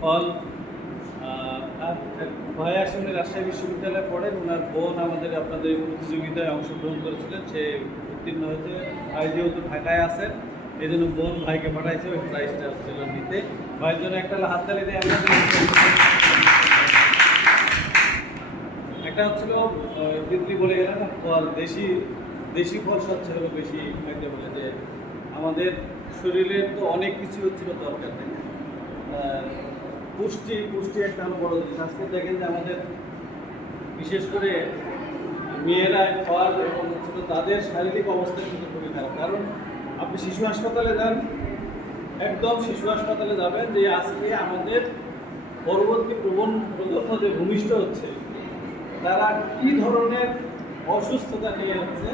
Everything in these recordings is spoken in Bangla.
ফল। ভাই আসলে রাজশাহী বিশ্ববিদ্যালয়ে পড়েন, ওনার বোন আমাদের আপনাদের প্রতিযোগিতায় অংশগ্রহণ করেছিলেন, সে উত্তীর্ণ হয়েছে। ভাই যেহেতু ঢাকায় আছেন, এই জন্য বোন ভাইকে পাঠাইছে ওই প্রাইজটা হচ্ছিল নিতে। ভাইয়ের জন্য একটা হাততালি দিয়ে আমরা। একটা হচ্ছিল দিদি বলে গেলেন না, ফল দেশি দেশি ফল সবচেয়ে হলো বেশি খাইতে বলে, যে আমাদের শরীরের তো অনেক কিছু হচ্ছিল দরকার, তাই না? পুষ্টি পুষ্টি একটা হলো বড় জিনিস। আজকে দেখেন যে আমাদের বিশেষ করে মেয়েরা খাওয়ার এবং হচ্ছিল তাদের শারীরিক অবস্থা কিন্তু খুবই খারাপ। কারণ আপনি শিশু হাসপাতালে যান, একদম শিশু হাসপাতালে যাবেন, যে আজকে আমাদের পরবর্তী প্রজন্ম যে ভূমিষ্ঠ হচ্ছে, তারা কি ধরনের অসুস্থতা নিয়ে হচ্ছে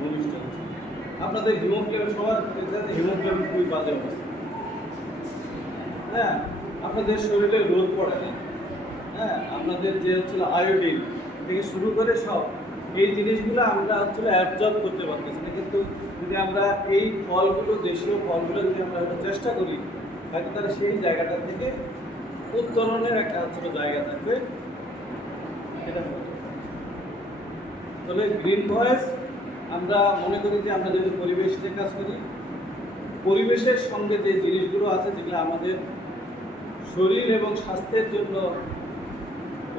ভূমিষ্ঠ হচ্ছে। আপনাদের হিমোগ্লোবিন সবার হিমোগ্লোবিন খুবই বাজে অবস্থা। হ্যাঁ, আপনাদের শরীরে রোদ পড়ে না। হ্যাঁ, আপনাদের যে হচ্ছিল আয়োডিন থেকে শুরু করে সব এই জিনিসগুলো আমরা হচ্ছিল অ্যাবজর্ব করতে পারতেছি না। কিন্তু যদি আমরা এই ফলগুলো, দেশীয় ফলগুলো যদি আমরা চেষ্টা করি, হয়তো তারা সেই জায়গাটা থেকে উত্তরণের একটা হচ্ছিল জায়গা থাকবে। এটা তাহলে গ্রিন ভয়েস আমরা মনে করি যে আমরা যদি পরিবেশ নিয়ে কাজ করি, পরিবেশের সঙ্গে যে জিনিসগুলো আছে যেগুলো আমাদের শরীর এবং স্বাস্থ্যের জন্য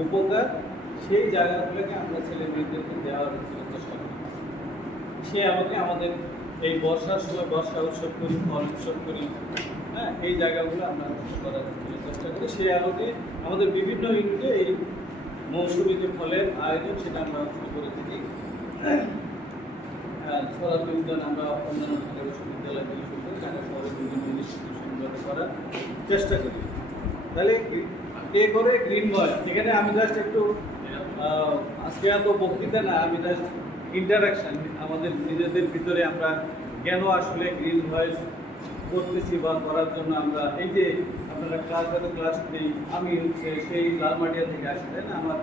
উপকার, সেই জায়গাগুলোকে আমরা ছেলে মেয়েদেরকে দেওয়ার চেষ্টা করি। সে আমাকে আমাদের এই বর্ষার সময় বর্ষা উৎসব করি, ফল উৎসব করি। হ্যাঁ, এই জায়গাগুলো আমরা করার চেষ্টা করি। সেই আলোকে আমাদের বিভিন্ন ইউনিটে এই মৌসুমী যে ফলের আয়োজন, সেটা আমরা করে থাকি। সরাসরি উদ্যান আমরা অন্যান্য ঢাকা বিশ্ববিদ্যালয় থেকে শুরু করে ঢাকা শহরের বিভিন্ন ইনস্টিটিউশনগুলোতে করার চেষ্টা করি। তাহলে এ করে গ্রিন ভয়েস, এখানে আমি জাস্ট একটু আজকে এত বক্তৃতা না, আমি জাস্ট ইন্টারাকশান আমাদের নিজেদের ভিতরে আমরা কেন আসলে গ্রিন ভয়েস করতেছি বা করার জন্য আমরা এই যে আপনারা ক্লাস নেই, আমি হচ্ছে সেই লালমাটিয়া থেকে আসি, তাই না? আমার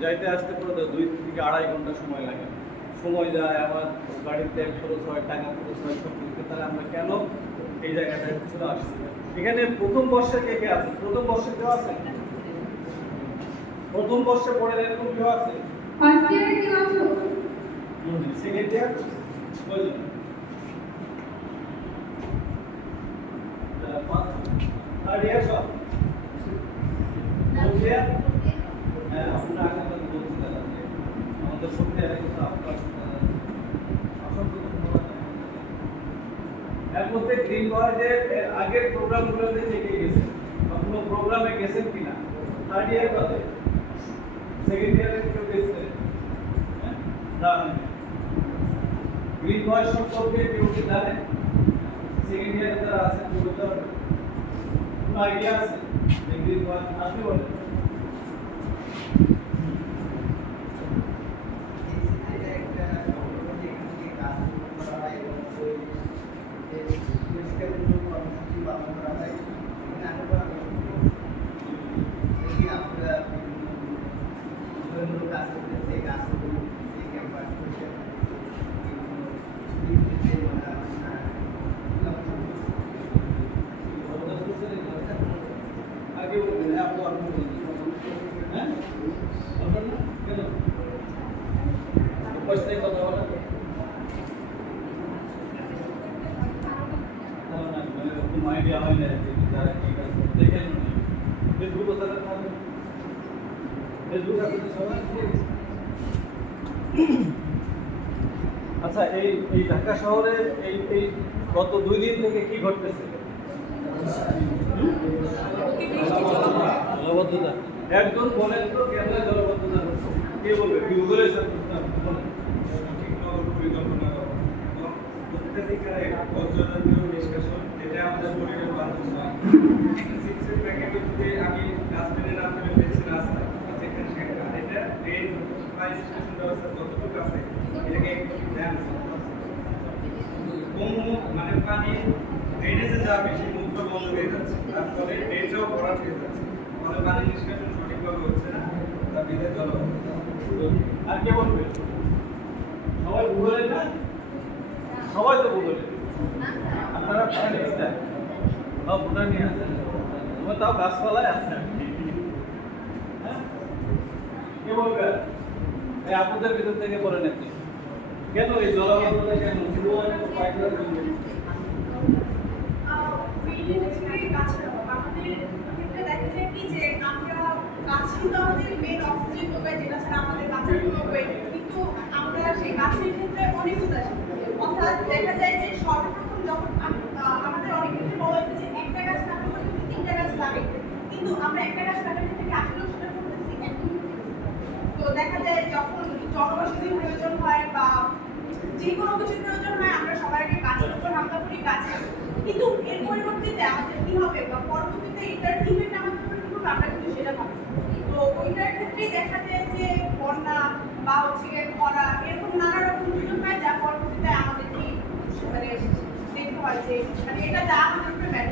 যাইতে আসতে পরে 2 থেকে 2.5 ঘন্টা সময় লাগে, সময় যায়, আমার গাড়িতে খরচ হয়, টাকা খরচ হয়, সব কিছু। তাহলে আমরা কেন এই জায়গাটায় চলে আসছি? এখানে প্রথম বর্ষে কে কে আছে? প্রথম বর্ষে কেউ আছে? প্রথম বর্ষে পড়ে এরকম কেউ আছে? ফার্স্ট ইয়ারে কেউ আছে? সেকেন্ড ইয়ার বলুন। থার্ড ইয়ার সব বলছে। হ্যাঁ, আমরা আগে তো বলছিলাম যে আমাদের পড়তে আগে কিছু আপনার এর মধ্যে গ্রিন ভয়েসের আগের প্রোগ্রামগুলোতে থেকে গেছে, কোনো প্রোগ্রামে গেছেন কিনা? থার্ড ইয়ার বাদে সেকেন্ড ইয়ারে কেউ গেছে? জানেন গ্রিন ভয়েস সম্পর্কে কেউ কি জানে? সেকেন্ড ইয়ারে যারা আছেন বলতে হবে, কোনো আইডিয়া আছে গ্রিন ভয়েস? আপনি বলেন। আগে বলবেন, হ্যাঁ আপু আপনি বলুন। হ্যাঁ বলবেন না কেন? পয়সায় কথা বলা কোনো আইডিয়া হয় না যে তারা কি কাজ করতে দেখেন। ফেসবুক ওসাদের থাকবে, ফেসবুক আছে সবাই। আচ্ছা, এই ঢাকা শহরে এই গত 2 দিন থেকে কি ঘটতেছে? জলবদ্ধতা। একজন বলেন তো কেন জলবদ্ধতা হচ্ছে? কে বলবে? গুগলে সার্চ করতে হবে। সঠিক নগর পরিকল্পনা করা এবং অত্যাধিকার বর্জ্যজাতীয় নিষ্কাশন, যেটা আমাদের পরিবেশ বান্ধব নয়। চিপসের প্যাকেটে যদি আমি ডাস্টবিনে না ফেলে ফেলছি রাস্তায়, যেখানে সেখানে এটা ড্রেন বা নিষ্কাশন ব্যবস্থা যতটুকু আছে, এটাকে একটু ধ্যান কম, মানে পানি ড্রেনেজে যাবে সেই মুখটা বন্ধ হয়ে যাচ্ছে, তারপরে ড্রেনটাও ভরাট হয়ে যাচ্ছে, ফলে পানি নিষ্কাশন সঠিকভাবে হচ্ছে না, তার বিধে জলবদ্ধতা। আর কে বলবে? সবাই গুগলে না, সবাই তো গুগলে। আপনারা ভুটান নিয়ে আসেন। তোমার তাও গাছপালায় আছে। হ্যাঁ? কে বলবে? এই আপনাদের ভিতর থেকে বলেন একটু। কেন এই জলাবদ্ধতা কেন? শুধু একটা কয়েকটা বলবে। দেখা যায় যে সর্বপ্রথম যখন আমাদের অনেক ক্ষেত্রে বলা হয়েছে যে একটা গাছ কাটার পরে তুমি 3টা গাছ লাগাই, কিন্তু আমরা একটা গাছ কাটার ক্ষেত্রে আসলেও সেটা করতেছি একদমই না। তো দেখা যায় যখন জনবসতির প্রয়োজন হয় বা যে কোনো কিছুর প্রয়োজন হয় আমরা সবার আগে গাছের উপর হামলা করি গাছে, কিন্তু এর পরিবর্তে আমাদের কি হবে বা পরবর্তীতে এটার ইফেক্ট আমাদের উপর কি হবে আমরা কিন্তু সেটা ভাবি। তো ওইটার ক্ষেত্রেই দেখা যায় যে বন্যা বা হচ্ছে গিয়ে খরা এরকম নানা রকম দুর্যোগ হয় যা পরবর্তীতে আমাদেরকে মানে দেখতে হয় যে মানে এটা যা আমাদের উপরে ব্যাড